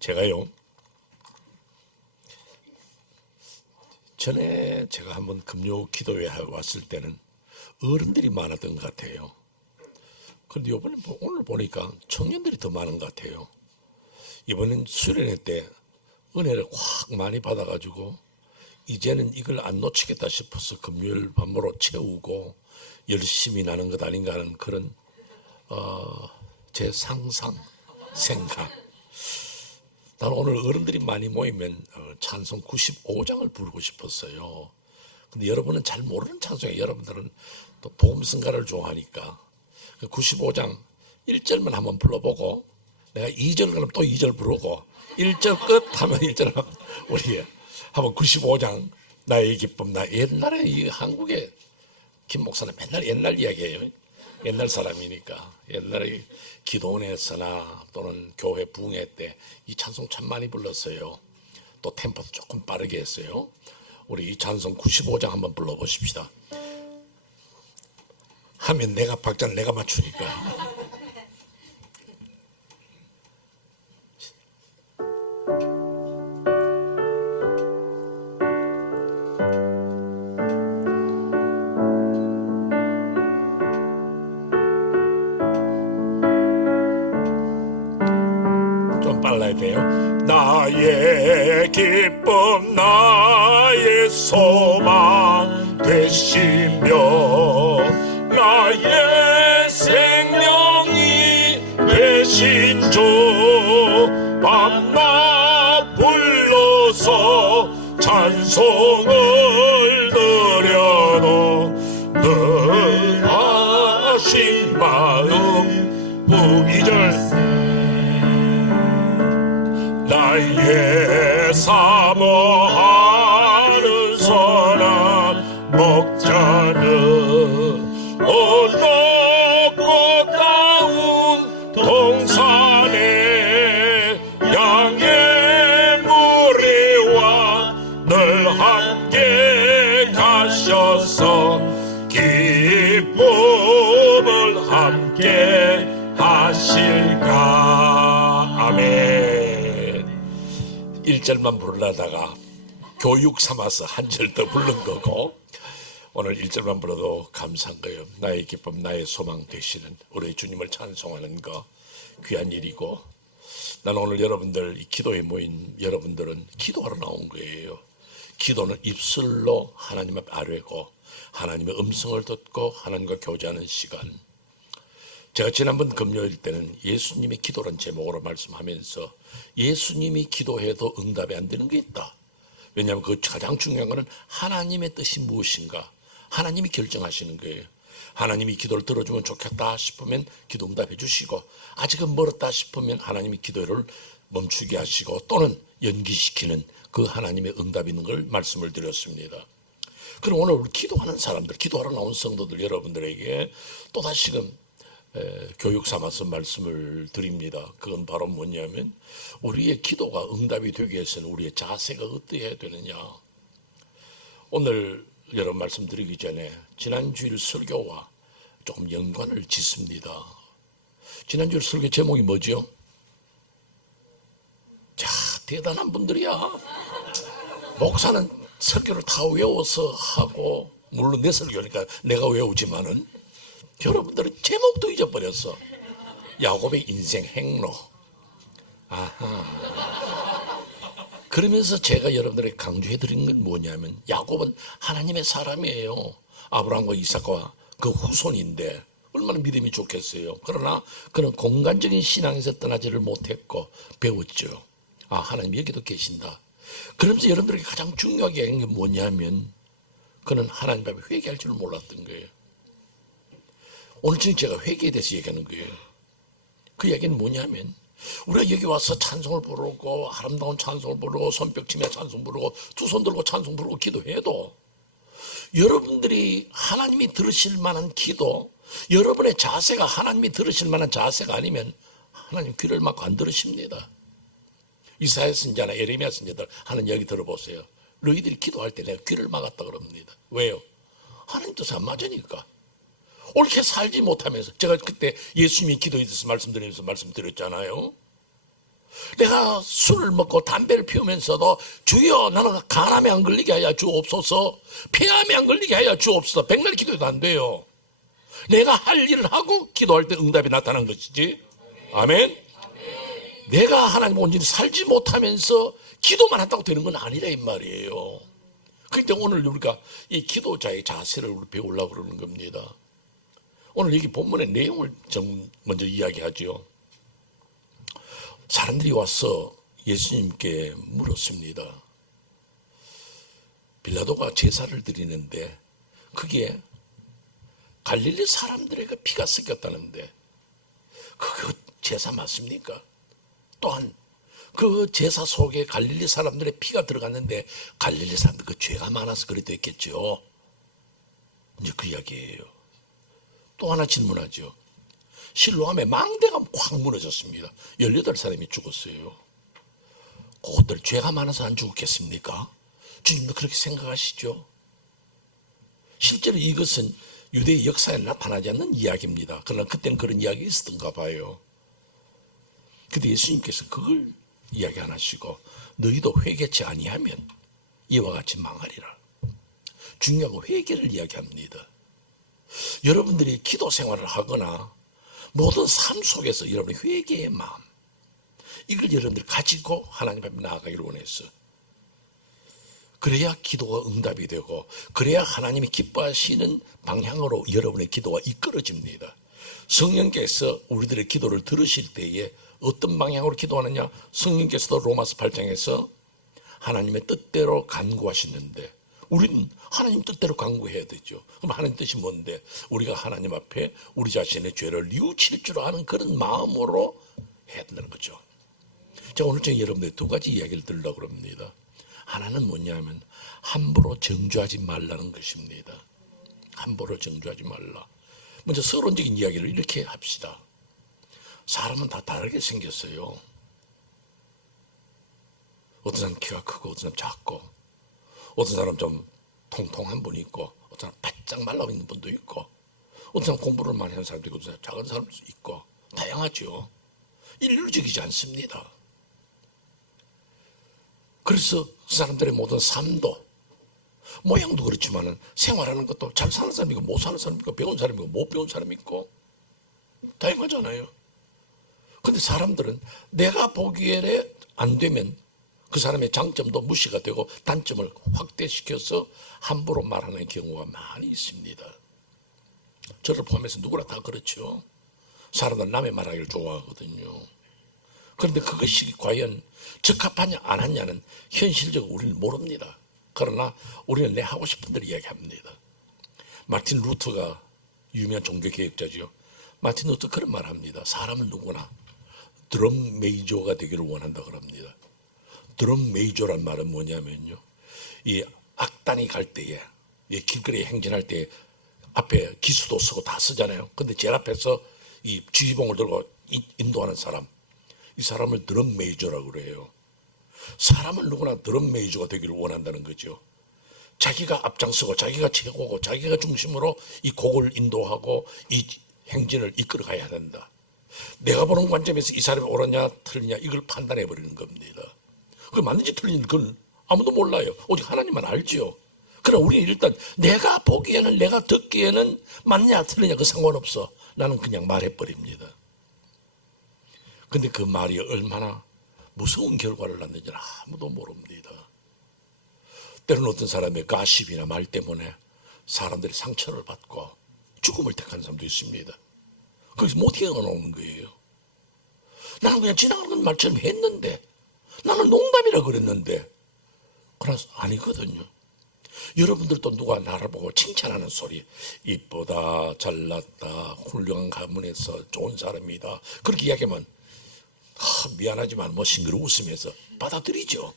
제가요, 전에 제가 한번 금요 기도회에 왔을 때는 어른들이 많았던 것 같아요. 그런데 이번에 오늘 보니까 청년들이 더 많은 것 같아요. 이번엔 수련회 때 은혜를 확 많이 받아가지고 이제는 이걸 안 놓치겠다 싶어서 금요일 밤으로 채우고 열심히 나는 것 아닌가 하는 그런 제 상상, 생각. 나는 오늘 어른들이 많이 모이면 찬송 95장을 부르고 싶었어요. 근데 여러분은 잘 모르는 찬송이에요. 여러분들은 또 복음성가를 좋아하니까 95장 1절만 한번 불러보고 내가 2절 그럼 또 2절 부르고 1절 끝 하면 1절 하면 우리 한번 95장 나의 기쁨. 나 옛날에 이 한국에 김 목사는 맨날 옛날 이야기해요. 옛날 사람이니까 옛날에 기도원에서나 또는 교회 부흥회 때 이 찬송 참 많이 불렀어요. 또 템포도 조금 빠르게 했어요. 우리 이 찬송 95장 한번 불러보십시다. 하면 내가 박자를 내가 맞추니까. 좀 빨라야 돼요. 나의 기쁨 나의 소망 되시며 나의 생명이 되신 주 밤낮 불러서 찬송을 드려도 능하신 마음 부이절 나의 사모하는 선한 목자는 어렵고 다운 동산에 양의 무리와 늘 함께 가셔서 기쁨을 함께 하실까. 아멘. 1절만 부르려다가 교육 삼아서 한 절 더 부른 거고 오늘 1절만 불러도 감사한 거예요. 나의 기쁨 나의 소망 되시는 우리 주님을 찬송하는 거 귀한 일이고 나는 오늘 여러분들 이 기도에 모인 여러분들은 기도하러 나온 거예요. 기도는 입술로 하나님 앞에 아뢰고 하나님의 음성을 듣고 하나님과 교제하는 시간. 제가 지난번 금요일 때는 예수님이 기도란 제목으로 말씀하면서 예수님이 기도해도 응답이 안 되는 게 있다. 왜냐하면 그 가장 중요한 것은 하나님의 뜻이 무엇인가 하나님이 결정하시는 거예요. 하나님이 기도를 들어주면 좋겠다 싶으면 기도 응답해 주시고 아직은 멀었다 싶으면 하나님이 기도를 멈추게 하시고 또는 연기시키는 그 하나님의 응답이 있는 걸 말씀을 드렸습니다. 그럼 오늘 우리 기도하는 사람들 기도하러 나온 성도들 여러분들에게 또다시금 교육 삼아서 말씀을 드립니다. 그건 바로 뭐냐면 우리의 기도가 응답이 되기 위해서는 우리의 자세가 어떠해야 되느냐. 오늘 여러분 말씀드리기 전에 지난주일 설교와 조금 연관을 짓습니다. 지난주일 설교 제목이 뭐죠? 자, 대단한 분들이야. 목사는 설교를 다 외워서 하고 물론 내 설교니까 내가 외우지만은 여러분들은 제목도 잊어버렸어. 야곱의 인생 행로. 아하. 그러면서 제가 여러분들에게 강조해드린 건 뭐냐면 야곱은 하나님의 사람이에요. 아브라함과 이삭과 그 후손인데 얼마나 믿음이 좋겠어요. 그러나 그는 공간적인 신앙에서 떠나지를 못했고 배웠죠. 아, 하나님 여기도 계신다. 그러면서 여러분들에게 가장 중요하게 한 게 뭐냐면 그는 하나님 앞에 회개할 줄 몰랐던 거예요. 오늘 지금 제가 회개에 대해서 얘기하는 거예요. 그 얘기는 뭐냐면 우리가 여기 와서 찬송을 부르고 아름다운 찬송을 부르고 손뼉치며 찬송 부르고 두 손 들고 찬송 부르고 기도해도 여러분들이 하나님이 들으실 만한 기도, 여러분의 자세가 하나님이 들으실 만한 자세가 아니면 하나님 귀를 막고 안 들으십니다. 이사야 선지자나 예레미야 선지자들 하는 이야기 들어보세요. 너희들이 기도할 때 내가 귀를 막았다 그럽니다. 왜요? 하나님 뜻 안 맞으니까. 옳게 살지 못하면서 제가 그때 예수님이 기도에 대해서 말씀드리면서 말씀드렸잖아요. 내가 술을 먹고 담배를 피우면서도 주여 나는 간암에 안 걸리게 하여 주옵소서, 폐암에 안 걸리게 하여 주옵소서 백날 기도해도 안 돼요. 내가 할 일을 하고 기도할 때 응답이 나타난 것이지. 아멘. 내가 하나님 온전히 살지 못하면서 기도만 한다고 되는 건 아니라 이 말이에요. 그런데 오늘 우리가 이 기도자의 자세를 우리 배우려고 그러는 겁니다. 오늘 여기 본문의 내용을 좀 먼저 이야기하죠. 사람들이 와서 예수님께 물었습니다. 빌라도가 제사를 드리는데 그게 갈릴리 사람들에게 피가 섞였다는데 그거 제사 맞습니까? 또한 그 제사 속에 갈릴리 사람들의 피가 들어갔는데 갈릴리 사람들 그 죄가 많아서 그래 됐겠죠. 이제 그 이야기예요. 또 하나 질문하죠. 실로암에 망대가 확 무너졌습니다. 18사람이 죽었어요. 그것들 죄가 많아서 안 죽었겠습니까? 주님도 그렇게 생각하시죠? 실제로 이것은 유대의 역사에 나타나지 않는 이야기입니다. 그러나 그때는 그런 이야기가 있었던가 봐요. 근데 예수님께서 그걸 이야기 안 하시고 너희도 회개치 아니하면 이와 같이 망하리라. 중요한 건 회개를 이야기합니다. 여러분들이 기도 생활을 하거나 모든 삶 속에서 여러분의 회개의 마음, 이걸 여러분들이 가지고 하나님 앞에 나아가기를 원했어. 그래야 기도가 응답이 되고 그래야 하나님이 기뻐하시는 방향으로 여러분의 기도가 이끌어집니다. 성령께서 우리들의 기도를 들으실 때에 어떤 방향으로 기도하느냐? 성령께서도 로마서 8장에서 하나님의 뜻대로 간구하시는데 우리는 하나님 뜻대로 간구해야 되죠. 그럼 하나님 뜻이 뭔데? 우리가 하나님 앞에 우리 자신의 죄를 뉘우칠 줄 아는 그런 마음으로 해야 된다는 거죠. 제가 오늘 저희 여러분들 두 가지 이야기를 들으려고 합니다. 하나는 뭐냐면 함부로 정죄하지 말라는 것입니다. 함부로 정죄하지 말라. 먼저 서론적인 이야기를 이렇게 합시다. 사람은 다 다르게 생겼어요. 어떤 사람 키가 크고 어떤 사람 작고 어떤 사람 좀 통통한 분이 있고 어떤 사람 바짝 말라 있는 분도 있고 어떤 사람 공부를 많이 하는 사람도 있고 어떤 사람 작은 사람도 있고 다양하죠. 일률적이지 않습니다. 그래서 그 사람들의 모든 삶도 모양도 그렇지만은 생활하는 것도 잘 사는 사람이 있고 못 사는 사람이 있고 배운 사람이 있고 못 배운 사람이 있고 다양하잖아요. 근데 사람들은 내가 보기에 안 되면 그 사람의 장점도 무시가 되고 단점을 확대시켜서 함부로 말하는 경우가 많이 있습니다. 저를 포함해서 누구나 다 그렇죠. 사람들은 남의 말하기를 좋아하거든요. 그런데 그것이 과연 적합하냐 안 하냐는 현실적으로 우리는 모릅니다. 그러나 우리는 내 하고 싶은 대로 이야기합니다. 마틴 루터가 유명한 종교개혁자죠. 마틴 루터 그런 말 합니다. 사람은 누구나 드럼 메이저가 되기를 원한다 그럽니다. 드럼 메이저란 말은 뭐냐면요, 이 악단이 갈 때에 이 길거리에 행진할 때 앞에 기수도 쓰고 다 쓰잖아요. 근데 제일 앞에서 이 지휘봉을 들고 인도하는 사람, 이 사람을 드럼 메이저라고 그래요. 사람은 누구나 드럼 메이저가 되기를 원한다는 거죠. 자기가 앞장서고 자기가 최고고 자기가 중심으로 이 곡을 인도하고 이 행진을 이끌어 가야 된다. 내가 보는 관점에서 이 사람이 옳으냐 틀리냐 이걸 판단해 버리는 겁니다. 그 맞는지 틀린지 그건 아무도 몰라요. 오직 하나님만 알지요. 그러나 우리는 일단 내가 보기에는 내가 듣기에는 맞냐 틀리냐 그 상관없어. 나는 그냥 말해버립니다. 근데 그 말이 얼마나 무서운 결과를 낳는지는 아무도 모릅니다. 때로는 어떤 사람의 가십이나 말 때문에 사람들이 상처를 받고 죽음을 택한 사람도 있습니다. 거기서 못 헤어나오는 거예요. 나는 그냥 지나가는 말처럼 했는데, 나는 농담이라 그랬는데, 그러나 아니거든요. 여러분들도 누가 나를 보고 칭찬하는 소리, 이쁘다, 잘났다, 훌륭한 가문에서 좋은 사람이다, 그렇게 이야기하면 미안하지만 뭐 싱그러 웃으면서 받아들이죠.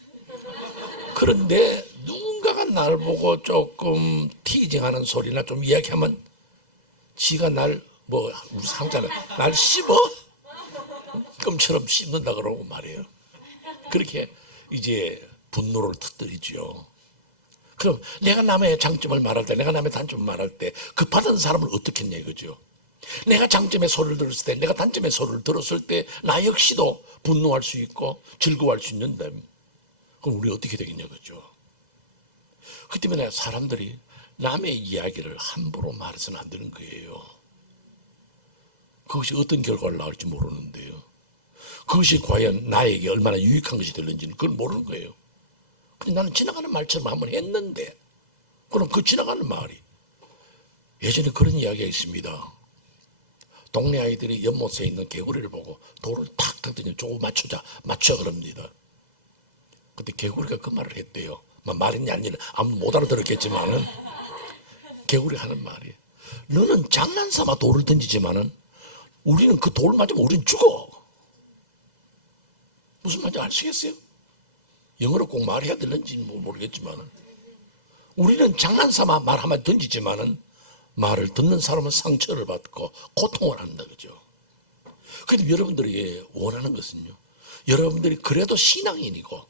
그런데 누군가가 나를 보고 조금 티징하는 소리나 좀 이야기하면 지가 날 뭐 상자는 날 씹어? 껌처럼 씹는다 그러고 말이에요. 그렇게 이제 분노를 터뜨리죠. 그럼 내가 남의 장점을 말할 때, 내가 남의 단점을 말할 때 그 받은 사람은 어떻겠냐 이거죠. 내가 장점의 소리를 들었을 때, 내가 단점의 소리를 들었을 때 나 역시도 분노할 수 있고 즐거워할 수 있는데 그럼 우리 어떻게 되겠냐 그죠? 그 때문에 사람들이 남의 이야기를 함부로 말해서는 안 되는 거예요. 그것이 어떤 결과를 낳을지 모르는데요. 그것이 과연 나에게 얼마나 유익한 것이 될는지는 그걸 모르는 거예요. 근데 나는 지나가는 말처럼 한번 했는데 그럼 그 지나가는 말이 예전에 그런 이야기가 있습니다. 동네 아이들이 연못에 있는 개구리를 보고 돌을 탁탁 던져 조금 맞춰 그럽니다. 그때 개구리가 그 말을 했대요. 말했냐 아니냐 아무 못 알아들었겠지만은 개구리 하는 말이 너는 장난삼아 돌을 던지지만은 우리는 그 돌 맞으면 우리는 죽어. 무슨 말인지 아시겠어요? 영어로 꼭 말해야 되는지 모르겠지만은 우리는 장난삼아 말 한마디 던지지만은 말을 듣는 사람은 상처를 받고 고통을 한다 그죠? 그래도 여러분들이 원하는 것은요, 여러분들이 그래도 신앙인이고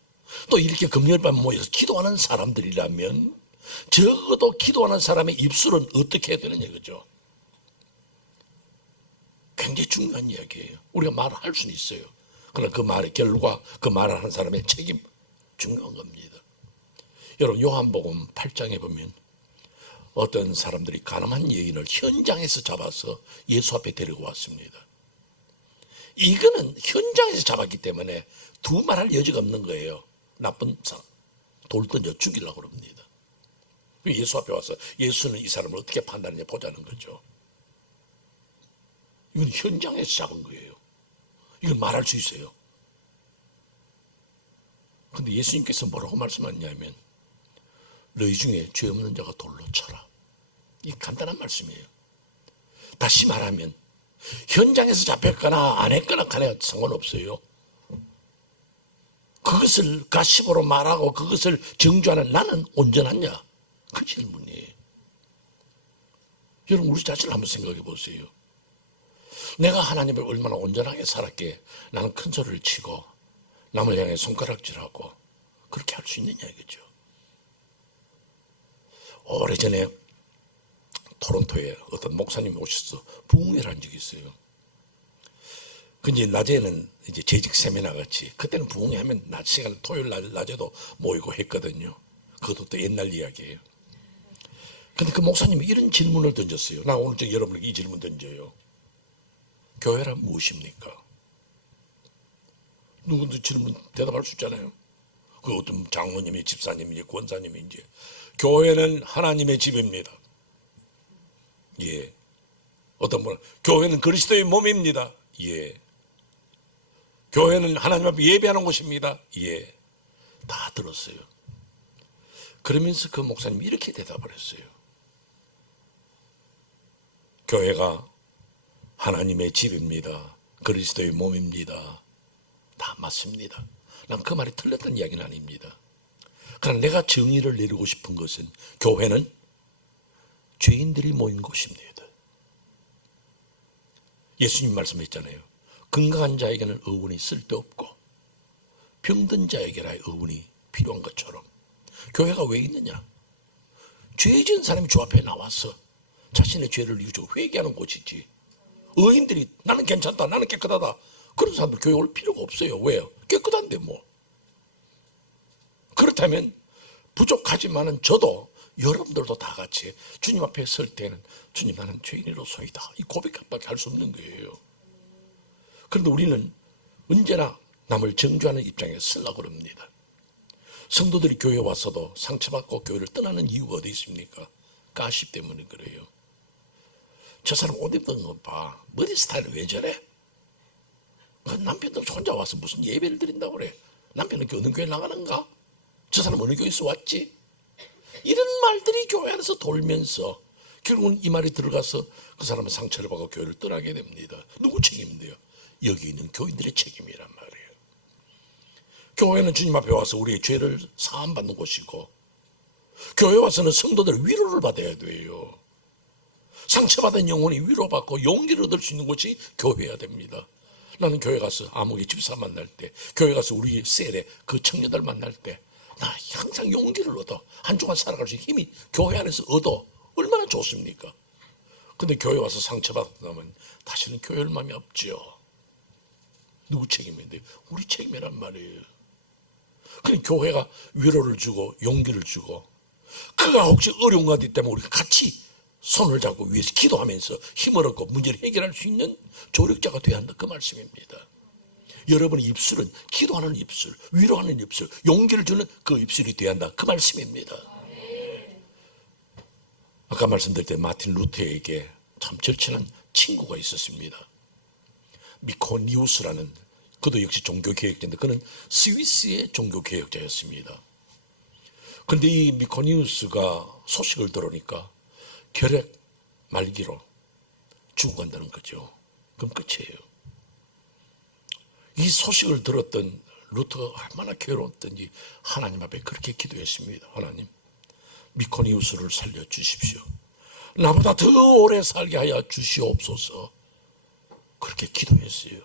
또 이렇게 금요일밤 모여서 기도하는 사람들이라면 적어도 기도하는 사람의 입술은 어떻게 해야 되느냐 그죠? 굉장히 중요한 이야기예요. 우리가 말할 수는 있어요. 그러나 그 말의 결과, 그 말을 하는 사람의 책임 중요한 겁니다. 여러분 요한복음 8장에 보면 어떤 사람들이 가늠한 여인을 현장에서 잡아서 예수 앞에 데리고 왔습니다. 이거는 현장에서 잡았기 때문에 두 말할 여지가 없는 거예요. 나쁜 사람 돌 던져 죽이려고 합니다. 예수 앞에 와서 예수는 이 사람을 어떻게 판단하냐 보자는 거죠. 이건 현장에서 잡은 거예요. 이걸 말할 수 있어요. 그런데 예수님께서 뭐라고 말씀하냐면 너희 중에 죄 없는 자가 돌로 쳐라. 이 간단한 말씀이에요. 다시 말하면 현장에서 잡혔거나 안 했거나 간에 상관없어요. 그것을 가십으로 말하고 그것을 정죄하는 나는 온전하냐? 그 질문이에요. 여러분 우리 자신을 한번 생각해 보세요. 내가 하나님을 얼마나 온전하게 살았기에 나는 큰 소리를 치고 남을 향해 손가락질하고 그렇게 할 수 있느냐 이거죠. 오래전에 토론토에 어떤 목사님이 오셔서 부흥회를 한 적이 있어요. 근데 낮에는 이제 재직 세미나 같이 그때는 부흥회 하면 낮 시간 토요일 낮에도 모이고 했거든요. 그것도 또 옛날 이야기예요. 근데 그 목사님이 이런 질문을 던졌어요. 나 오늘 여러분에게 이 질문 던져요. 교회란 무엇입니까? 누구도 질문 대답할 수 있잖아요. 그 어떤 장로님이 집사님이 권사님인지 교회는 하나님의 집입니다. 예. 어떤 분은 교회는 그리스도의 몸입니다. 예. 교회는 하나님 앞에 예배하는 곳입니다. 예. 다 들었어요. 그러면서 그 목사님이 이렇게 대답을 했어요. 교회가 하나님의 집입니다. 그리스도의 몸입니다. 다 맞습니다. 난 그 말이 틀렸다는 이야기는 아닙니다. 그러나 내가 정의를 내리고 싶은 것은 교회는 죄인들이 모인 곳입니다. 예수님 말씀했잖아요. 건강한 자에게는 의원이 쓸데없고 병든 자에게라 의원이 필요한 것처럼 교회가 왜 있느냐? 죄 지은 사람이 주 앞에 나와서 자신의 죄를 이유로 회개하는 곳이지. 의인들이 나는 괜찮다, 나는 깨끗하다, 그런 사람들 교회 올 필요가 없어요. 왜요? 깨끗한데 뭐. 그렇다면 부족하지만은 저도 여러분들도 다 같이 주님 앞에 설 때는 주님 나는 죄인으로소이다 이 고백밖에 할 수 없는 거예요. 그런데 우리는 언제나 남을 정죄하는 입장에 쓰려고 합니다. 성도들이 교회에 왔어도 상처받고 교회를 떠나는 이유가 어디 있습니까? 가십 때문에 그래요. 저 사람 옷 입던 거 봐. 머리 스타일 왜 저래? 그 남편도 혼자 와서 무슨 예배를 드린다고 그래. 남편은 어느 교회 나가는가? 저 사람 어느 교회에서 왔지? 이런 말들이 교회 안에서 돌면서 결국은 이 말이 들어가서 그 사람은 상처를 받고 교회를 떠나게 됩니다. 누구 책임인데요? 여기 있는 교인들의 책임이란 말이에요. 교회는 주님 앞에 와서 우리의 죄를 사함받는 곳이고 교회 와서는 성도들 위로를 받아야 돼요. 상처받은 영혼이 위로받고 용기를 얻을 수 있는 곳이 교회여야 됩니다. 나는 교회 가서 아무개 집사 만날 때, 교회 가서 우리 셀에 그 청년들 만날 때 나 항상 용기를 얻어. 한 주간 살아갈 수 있는 힘이 교회 안에서 얻어. 얼마나 좋습니까? 근데 교회 와서 상처받았다면 다시는 교회 올 마음이 없죠. 누구 책임인데? 우리 책임이란 말이에요. 그냥 교회가 위로를 주고 용기를 주고, 그가 혹시 어려운 것 때문에 우리가 같이 손을 잡고 위해서 기도하면서 힘을 얻고 문제를 해결할 수 있는 조력자가 되어야 한다, 그 말씀입니다. 여러분의 입술은 기도하는 입술, 위로하는 입술, 용기를 주는 그 입술이 되어야 한다, 그 말씀입니다. 아까 말씀드릴 때 마틴 루터에게 참 절친한 친구가 있었습니다. 미코니우스라는, 그도 역시 종교개혁자인데 그는 스위스의 종교개혁자였습니다. 그런데 이 미코니우스가 소식을 들으니까 결핵 말기로 죽어간다는 거죠. 그럼 끝이에요. 이 소식을 들었던 루터가 얼마나 괴로웠던지 하나님 앞에 그렇게 기도했습니다. 하나님, 미코니우스를 살려주십시오. 나보다 더 오래 살게 하여 주시옵소서. 그렇게 기도했어요.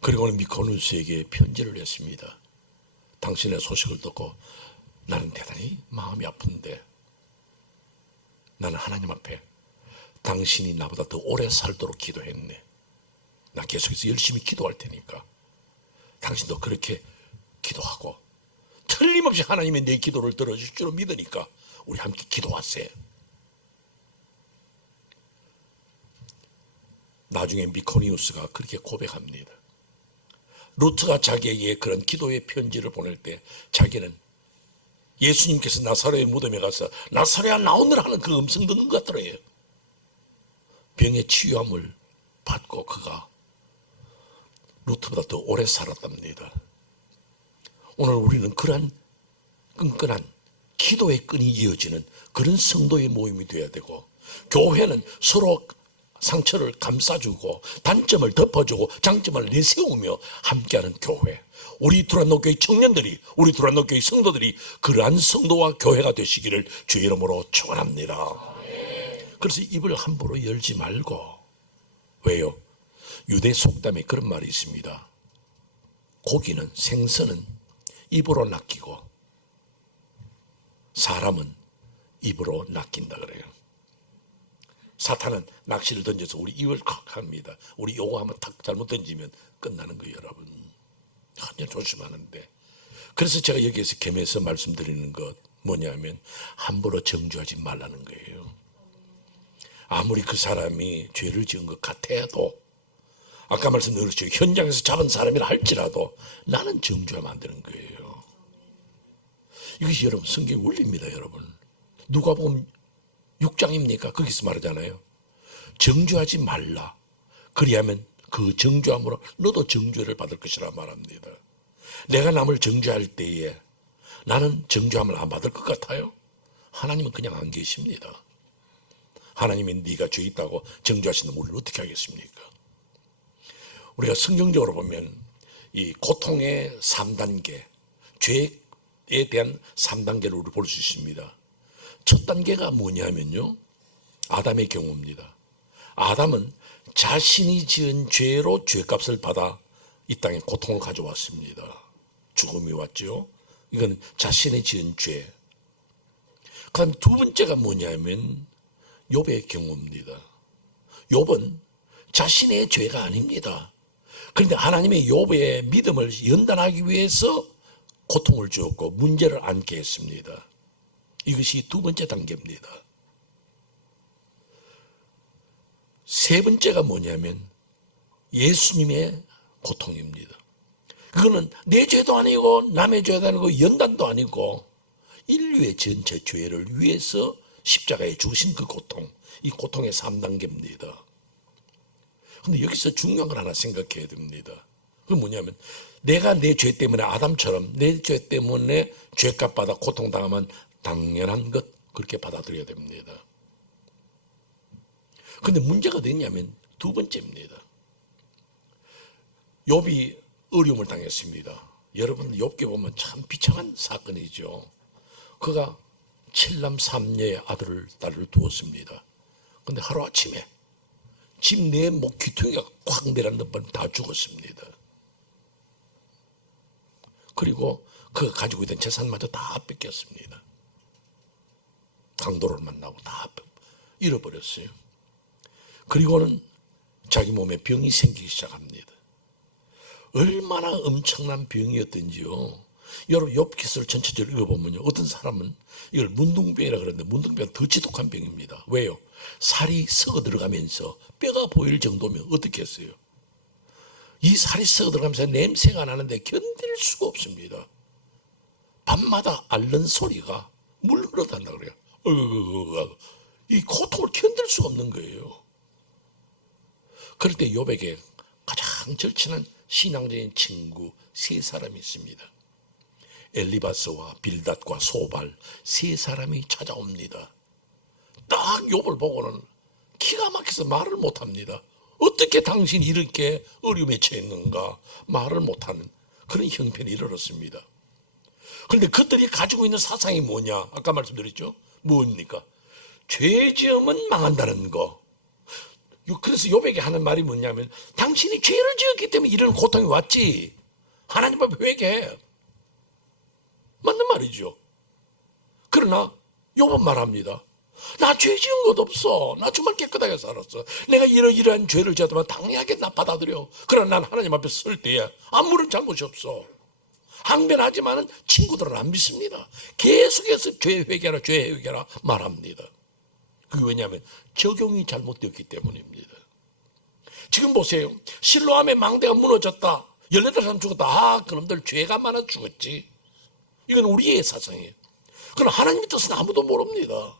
그리고는 미코니우스에게 편지를 했습니다. 당신의 소식을 듣고 나는 대단히 마음이 아픈데 나는 하나님 앞에 당신이 나보다 더 오래 살도록 기도했네. 나 계속해서 열심히 기도할 테니까 당신도 그렇게 기도하고 틀림없이 하나님이 내 기도를 들어줄 줄로 믿으니까 우리 함께 기도하세요. 나중에 미코니우스가 그렇게 고백합니다. 루트가 자기에게 그런 기도의 편지를 보낼 때 자기는 예수님께서 나사로의 무덤에 가서 나사로야 나오너라 하는 그 음성 듣는 것 같더래요. 병의 치유함을 받고 그가 루트보다 더 오래 살았답니다. 오늘 우리는 그러한 끈끈한 기도의 끈이 이어지는 그런 성도의 모임이 되어야 되고, 교회는 서로 상처를 감싸주고 단점을 덮어주고 장점을 내세우며 함께하는 교회, 우리 두란노교회 청년들이, 우리 두란노교회 성도들이 그러한 성도와 교회가 되시기를 주의 이름으로 축원합니다. 그래서 입을 함부로 열지 말고, 왜요? 유대 속담에 그런 말이 있습니다. 고기는, 생선은 입으로 낚이고 사람은 입으로 낚인다 그래요. 사탄은 낚시를 던져서 우리 입을 칵 합니다. 우리 요거 한번 탁 잘못 던지면 끝나는 거예요, 여러분. 전혀 조심하는데. 그래서 제가 여기에서 겸해서 말씀드리는 것 뭐냐면 함부로 정죄하지 말라는 거예요. 아무리 그 사람이 죄를 지은 것 같아도, 아까 말씀드렸죠, 현장에서 잡은 사람이라 할지라도 나는 정죄하면 안 되는 거예요. 이것이 여러분 성경의 원리입니다. 여러분, 누가복음 6장입니까? 거기서 말하잖아요. 정죄하지 말라. 그리하면 그 정죄함으로 너도 정죄를 받을 것이라 말합니다. 내가 남을 정죄할 때에 나는 정죄함을 안 받을 것 같아요? 하나님은 그냥 안 계십니다. 하나님이 네가 죄 있다고 정죄하시는 우리를 어떻게 하겠습니까? 우리가 성경적으로 보면 이 고통의 3단계, 죄에 대한 3단계를 우리 볼 수 있습니다. 첫 단계가 뭐냐면요, 아담의 경우입니다. 아담은 자신이 지은 죄로 죄값을 받아 이 땅에 고통을 가져왔습니다. 죽음이 왔죠. 이건 자신이 지은 죄. 그다음 두 번째가 뭐냐면 욥의 경우입니다. 욥은 자신의 죄가 아닙니다. 그런데 하나님의 욥의 믿음을 연단하기 위해서 고통을 주었고 문제를 안게 했습니다. 이것이 두 번째 단계입니다. 세 번째가 뭐냐면 예수님의 고통입니다. 그거는 내 죄도 아니고 남의 죄도 아니고 연단도 아니고 인류의 전체 죄를 위해서 십자가에 죽으신 그 고통, 이 고통의 3단계입니다. 그런데 여기서 중요한 걸 하나 생각해야 됩니다. 그건 뭐냐면 내가 내 죄 때문에 아담처럼 내 죄 때문에 죄값 받아 고통당하면 당연한 것, 그렇게 받아들여야 됩니다. 그런데 문제가 어디냐면 두 번째입니다. 욥이 어려움을 당했습니다. 여러분, 욥기 보면 참 비참한 사건이죠. 그가 7남 3녀의 아들을, 딸을 두었습니다. 그런데 하루아침에 집 내 목 귀퉁이가 콱 내렸는 번 다 죽었습니다. 그리고 그가 가지고 있던 재산마저 다 뺏겼습니다. 강도를 만나고 다 잃어버렸어요. 그리고는 자기 몸에 병이 생기기 시작합니다. 얼마나 엄청난 병이었던지요. 여러분 욥기서를 전체적으로 읽어보면요, 어떤 사람은 이걸 문둥병이라 그러는데 문둥병은 더 지독한 병입니다. 왜요? 살이 썩어 들어가면서 뼈가 보일 정도면 어떻게 했어요? 이 살이 썩어 들어가면서 냄새가 나는데 견딜 수가 없습니다. 밤마다 앓는 소리가 물 흘러단다 그래요. 이 고통을 견딜 수가 없는 거예요. 그럴 때 욥에게 가장 절친한 신앙적인 친구 세 사람이 있습니다. 엘리바스와 빌닷과 소발 세 사람이 찾아옵니다. 딱 욥을 보고는 기가 막혀서 말을 못합니다. 어떻게 당신이 이렇게 어려움에 처했는가 말을 못하는 그런 형편이 이르렀습니다. 그런데 그들이 가지고 있는 사상이 뭐냐? 아까 말씀드렸죠? 뭡니까? 죄 지으면 망한다는 거. 그래서 욥에게 하는 말이 뭐냐면 당신이 죄를 지었기 때문에 이런 고통이 왔지. 하나님 앞에 회개해. 맞는 말이죠. 그러나 욥은 말합니다. 나 죄 지은 것 없어. 나 정말 깨끗하게 살았어. 내가 이러이러한 죄를 지었다면 당연하게 나 받아들여. 그러나 난 하나님 앞에 설 때에 아무런 잘못이 없어. 항변하지만은 친구들은 안 믿습니다. 계속해서 죄 회개하라 죄 회개하라 말합니다. 그게 왜냐하면 적용이 잘못되었기 때문입니다. 지금 보세요. 실로암의 망대가 무너졌다. 18사람 죽었다. 아, 그놈들 죄가 많아 죽었지. 이건 우리의 사상이에요. 그럼 하나님의 뜻은 아무도 모릅니다.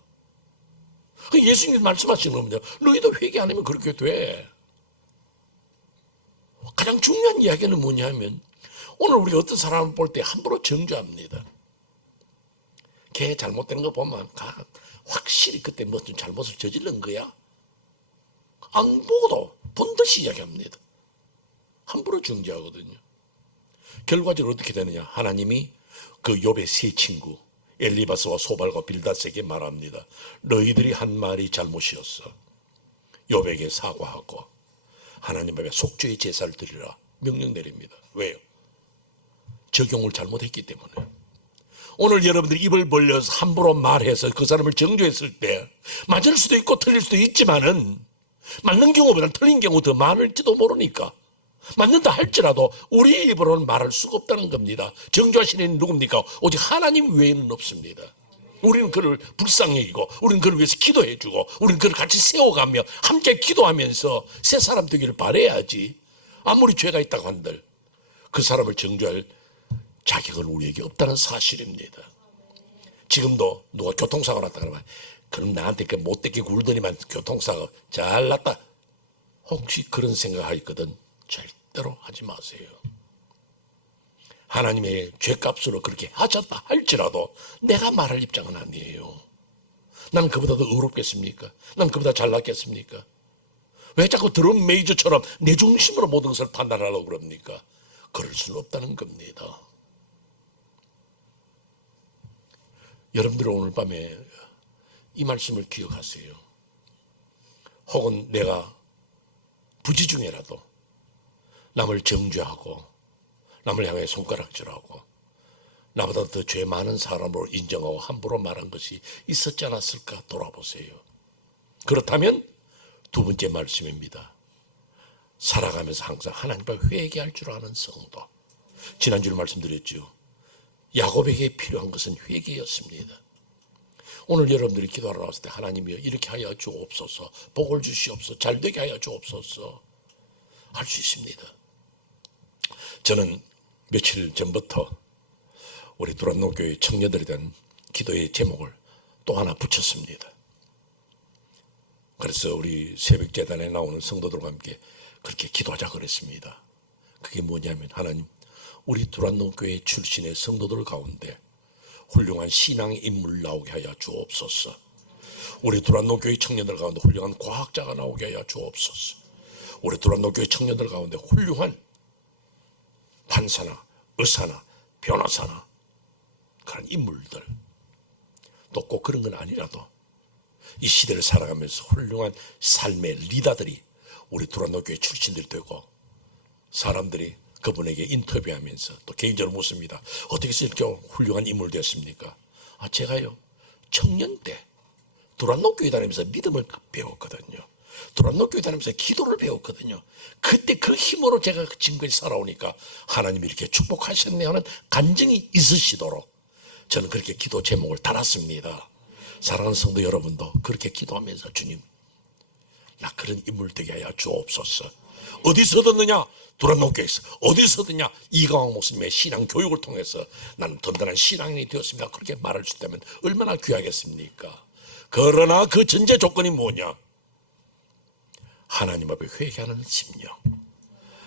예수님 말씀하시는 겁니다. 너희도 회개 안 하면 그렇게 돼. 가장 중요한 이야기는 뭐냐면 오늘 우리가 어떤 사람을 볼 때 함부로 정죄합니다. 걔 잘못된 거 보면 확실히 그때 무슨 잘못을 저지른 거야. 안 보고도 본 듯이 이야기합니다. 함부로 정죄하거든요. 결과적으로 어떻게 되느냐. 하나님이 그 욥의 세 친구 엘리바스와 소발과 빌닷에게 말합니다. 너희들이 한 말이 잘못이었어. 욥에게 사과하고 하나님 앞에 속죄의 제사를 드리라 명령 내립니다. 왜요? 적용을 잘못했기 때문에. 오늘 여러분들이 입을 벌려서 함부로 말해서 그 사람을 정죄했을 때 맞을 수도 있고 틀릴 수도 있지만은 맞는 경우보다 틀린 경우 더 많을지도 모르니까 맞는다 할지라도 우리 입으로는 말할 수가 없다는 겁니다. 정죄하시는 이는 누굽니까? 오직 하나님 외에는 없습니다. 우리는 그를 불쌍히 여기고 우리는 그를 위해서 기도해주고 우리는 그를 같이 세워가며 함께 기도하면서 새 사람 되기를 바라야지. 아무리 죄가 있다고 한들 그 사람을 정죄할 자격은 우리에게 없다는 사실입니다. 지금도 누가 교통사고 났다 그러면 그럼 나한테 그 못되게 굴더니만 교통사고 잘났다. 혹시 그런 생각하거든 절대로 하지 마세요. 하나님의 죄값으로 그렇게 하셨다 할지라도 내가 말할 입장은 아니에요. 난 그보다 더 의롭겠습니까? 난 그보다 잘났겠습니까? 왜 자꾸 드럼 메이저처럼 내 중심으로 모든 것을 판단하려고 그럽니까? 그럴 수는 없다는 겁니다. 여러분들 오늘 밤에 이 말씀을 기억하세요. 혹은 내가 부지 중에라도 남을 정죄하고 남을 향해 손가락질하고 나보다 더 죄 많은 사람으로 인정하고 함부로 말한 것이 있었지 않았을까 돌아보세요. 그렇다면 두 번째 말씀입니다. 살아가면서 항상 하나님과 회개할 줄 아는 성도. 지난주에 말씀드렸죠. 야곱에게 필요한 것은 회개였습니다. 오늘 여러분들이 기도하러 나왔을 때 하나님이여 이렇게 하여 주옵소서, 복을 주시옵소서, 잘되게 하여 주옵소서 할 수 있습니다. 저는 며칠 전부터 우리 두란노교회 청년들에 대한 기도의 제목을 또 하나 붙였습니다. 그래서 우리 새벽재단에 나오는 성도들과 함께 그렇게 기도하자 그랬습니다. 그게 뭐냐면 하나님 우리 두란노교회 출신의 성도들 가운데 훌륭한 신앙의 인물 나오게 하여 주옵소서. 우리 두란노교회 청년들 가운데 훌륭한 과학자가 나오게 하여 주옵소서. 우리 두란노교회 청년들 가운데 훌륭한 판사나 의사나 변호사나 그런 인물들, 또 꼭 그런 건 아니라도 이 시대를 살아가면서 훌륭한 삶의 리더들이 우리 두란노교회 출신들이 되고 사람들이 그분에게 인터뷰하면서 또 개인적으로 묻습니다. 어떻게 해서 이렇게 훌륭한 인물 되었습니까? 제가요 청년 때 두란노교회 다니면서 믿음을 배웠거든요. 두란노교회 다니면서 기도를 배웠거든요. 그때 그 힘으로 제가 지금까지 살아오니까 하나님이 이렇게 축복하셨네 하는 간증이 있으시도록 저는 그렇게 기도 제목을 달았습니다. 사랑하는 성도 여러분도 그렇게 기도하면서 주님, 나 그런 인물 되게 하여 주옵소서. 어디서 듣느냐? 두란노교회에서. 어디서 듣냐? 이강황 목사님의 신앙 교육을 통해서 나는 든든한 신앙인이 되었습니다. 그렇게 말할 수 있다면 얼마나 귀하겠습니까? 그러나 그 전제 조건이 뭐냐? 하나님 앞에 회개하는 심령.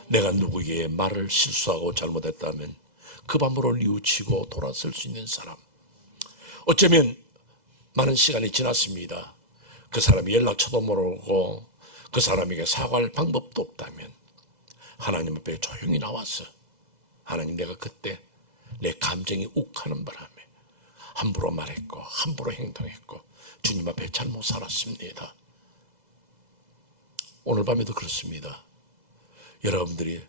내가 누구에게 말을 실수하고 잘못했다면 그 밤으로 뉘우치고 돌아설 수 있는 사람. 어쩌면 많은 시간이 지났습니다. 그 사람이 연락처도 모르고 그 사람에게 사과할 방법도 없다면 하나님 앞에 조용히 나와서 하나님, 내가 그때 내 감정이 욱하는 바람에 함부로 말했고 함부로 행동했고 주님 앞에 잘못 살았습니다. 오늘 밤에도 그렇습니다. 여러분들이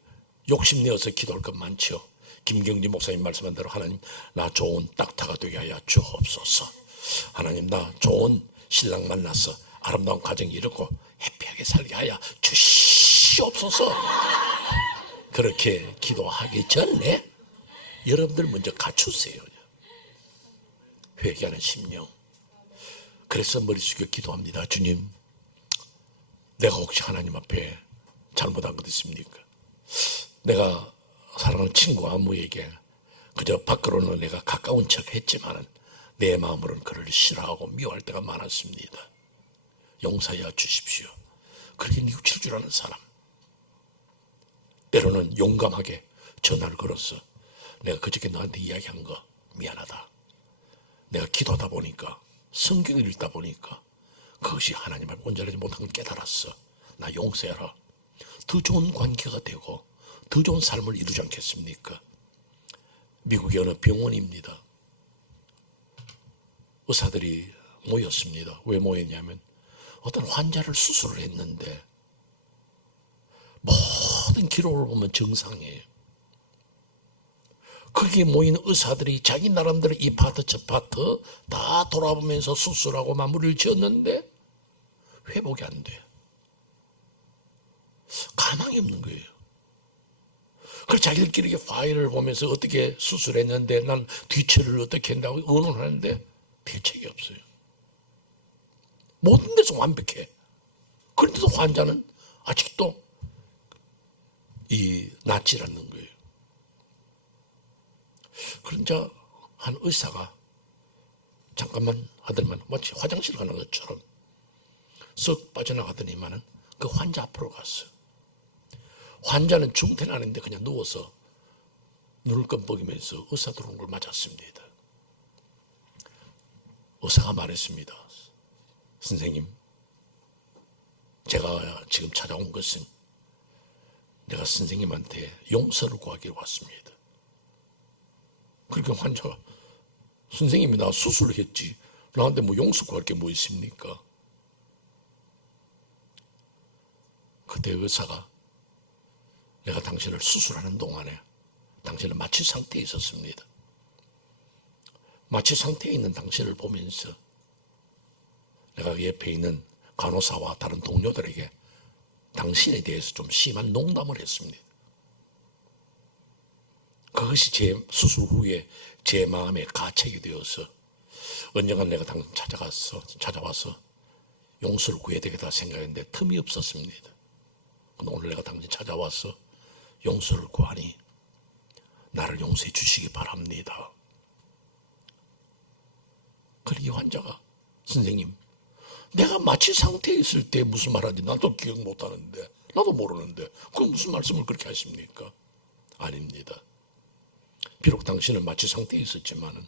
욕심내어서 기도할 것 많죠. 김경진 목사님 말씀한 대로 하나님, 나 좋은 딱타가 되게 하여 주옵소서. 하나님, 나 좋은 신랑 만나서 아름다운 가정이 이루고 해피하게 살게 하여 주시옵소서. 그렇게 기도하기 전에 여러분들 먼저 갖추세요. 회개하는 심령. 그래서 머리 숙여 기도합니다. 주님, 내가 혹시 하나님 앞에 잘못한 것 있습니까? 내가 사랑하는 친구 아무에게 그저 밖으로는 내가 가까운 척 했지만 내 마음으로는 그를 싫어하고 미워할 때가 많았습니다. 용서해 주십시오. 그렇게 뉘우칠 줄 아는 사람, 때로는 용감하게 전화를 걸어서 내가 그저께 너한테 이야기한 거 미안하다. 내가 기도하다 보니까, 성경을 읽다 보니까 그것이 하나님 앞에 온전하지 못한 걸 깨달았어. 나 용서해라. 더 좋은 관계가 되고 더 좋은 삶을 이루지 않겠습니까? 미국의 어느 병원입니다. 의사들이 모였습니다. 왜 모였냐면 어떤 환자를 수술을 했는데 모든 기록을 보면 정상이에요. 거기에 모인 의사들이 자기 나름대로 이 파트 저 파트 다 돌아보면서 수술하고 마무리를 지었는데 회복이 안 돼. 가망이 없는 거예요. 그래서 자기들끼리 이렇게 파일을 보면서 어떻게 수술했는데 난 뒤처리를 어떻게 한다고 의논하는데 대책이 없어요. 모든 데서 완벽해. 그런데도 환자는 아직도 낫질 않는 거예요. 그러자 한 의사가 잠깐만 하더니만 마치 화장실 가는 것처럼 쓱 빠져나가더니만은 그 환자 앞으로 갔어요. 환자는 중태는 아닌데 그냥 누워서 눈을 껌뻑이면서 의사 들어온 걸 맞았습니다. 의사가 말했습니다. 선생님, 제가 지금 찾아온 것은 내가 선생님한테 용서를 구하기로 왔습니다. 그렇게 환자가, 선생님이 나 수술을 했지 나한테 뭐 용서 구할 게 뭐 있습니까? 그때 의사가, 내가 당신을 수술하는 동안에 당신은 마취 상태에 있었습니다. 마취 상태에 있는 당신을 보면서 내가 옆에 있는 간호사와 다른 동료들에게 당신에 대해서 좀 심한 농담을 했습니다. 그것이 제 수술 후에 제 마음에 가책이 되어서 언젠가 내가 당신 찾아와서 용서를 구해야 되겠다 생각했는데 틈이 없었습니다. 오늘 내가 당신 찾아와서 용서를 구하니 나를 용서해 주시기 바랍니다. 그러니 환자가, 선생님, 내가 마취 상태에 있을 때 무슨 말하는지 나도 기억 못하는데, 나도 모르는데 그 무슨 말씀을 그렇게 하십니까? 아닙니다. 비록 당신은 마취 상태에 있었지만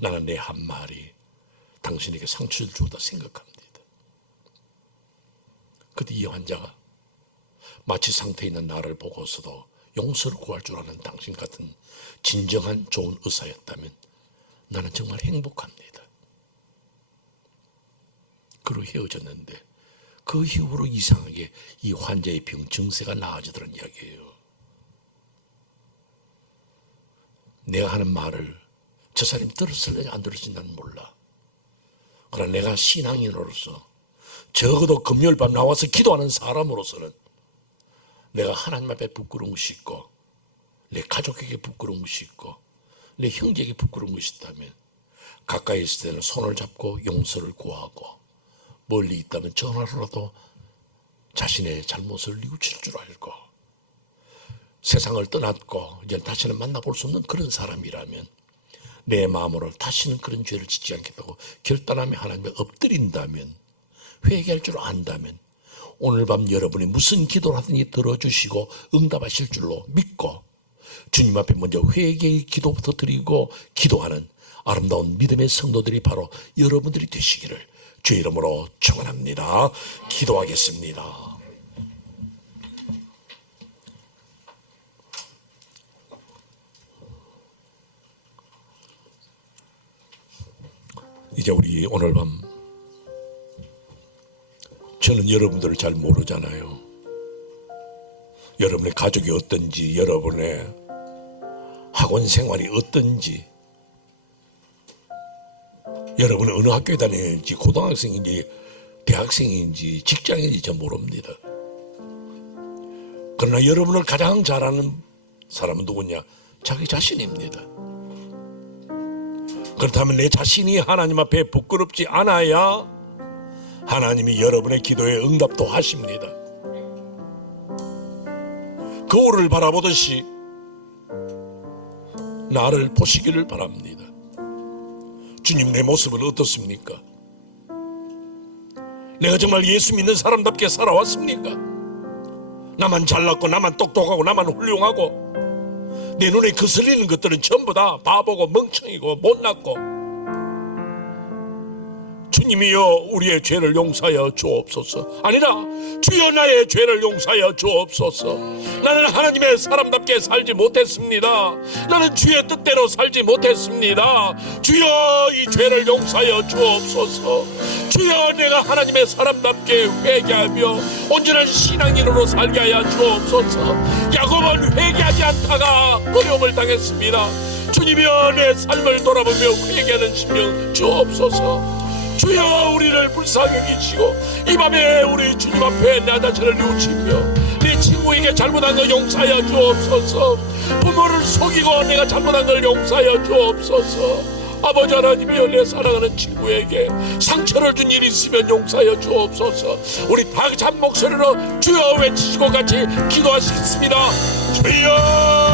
나는 내 한 말이 당신에게 상처를 주었다 생각합니다. 그때 이 환자가 마취 상태에 있는 나를 보고서도 용서를 구할 줄 아는 당신 같은 진정한 좋은 의사였다면 나는 정말 행복합니다. 그로 헤어졌는데 그 이후로 이상하게 이 환자의 병 증세가 나아지더란 이야기예요. 내가 하는 말을 저 사람이 들었을지 안 들었을지 난 몰라. 그러나 내가 신앙인으로서 적어도 금요일 밤 나와서 기도하는 사람으로서는 내가 하나님 앞에 부끄러운 것이 있고 내 가족에게 부끄러운 것이 있고 내 형제에게 부끄러운 것이 있다면 가까이 있을 때는 손을 잡고 용서를 구하고 멀리 있다면 전화로라도 자신의 잘못을 뉘우칠 줄 알고 세상을 떠났고 이제 다시는 만나볼 수 없는 그런 사람이라면 내 마음으로 다시는 그런 죄를 짓지 않겠다고 결단하며 하나님께 엎드린다면 회개할 줄 안다면 오늘 밤 여러분이 무슨 기도를 하든지 들어주시고 응답하실 줄로 믿고 주님 앞에 먼저 회개의 기도부터 드리고 기도하는 아름다운 믿음의 성도들이 바로 여러분들이 되시기를 주 이름으로 축원합니다. 기도하겠습니다. 이제 우리 오늘 밤 저는 여러분들을 잘 모르잖아요. 여러분의 가족이 어떤지, 여러분의 학원 생활이 어떤지, 여러분은 어느 학교에 다니는지, 고등학생인지, 대학생인지, 직장인지 전 모릅니다. 그러나 여러분을 가장 잘 아는 사람은 누구냐? 자기 자신입니다. 그렇다면 내 자신이 하나님 앞에 부끄럽지 않아야 하나님이 여러분의 기도에 응답도 하십니다. 거울을 바라보듯이 나를 보시기를 바랍니다. 주님, 내 모습은 어떻습니까? 내가 정말 예수 믿는 사람답게 살아왔습니까? 나만 잘났고 나만 똑똑하고 나만 훌륭하고 내 눈에 거슬리는 것들은 전부 다 바보고 멍청이고 못났고 주님이여 우리의 죄를 용서하여 주옵소서. 아니라 주여 나의 죄를 용서하여 주옵소서. 나는 하나님의 사람답게 살지 못했습니다. 나는 주의 뜻대로 살지 못했습니다. 주여 이 죄를 용서하여 주옵소서. 주여 내가 하나님의 사람답게 회개하며 온전한 신앙인으로 살게 하여 주옵소서. 야곱은 회개하지 않다가 어려움을 당했습니다. 주님이여 내 삶을 돌아보며 회개하는 심령 주옵소서. 주여 우리를 불쌍히 여기시고 이 밤에 우리 주님 앞에 나 자신을 뉘우치며 내 친구에게 잘못한 걸 용서하여 주옵소서. 부모를 속이고 내가 잘못한 걸 용서하여 주옵소서. 아버지 하나님이여 내 사랑하는 친구에게 상처를 준 일이 있으면 용서하여 주옵소서. 우리 다 같이 한 목소리로 주여 외치시고 같이 기도하시겠습니다. 주여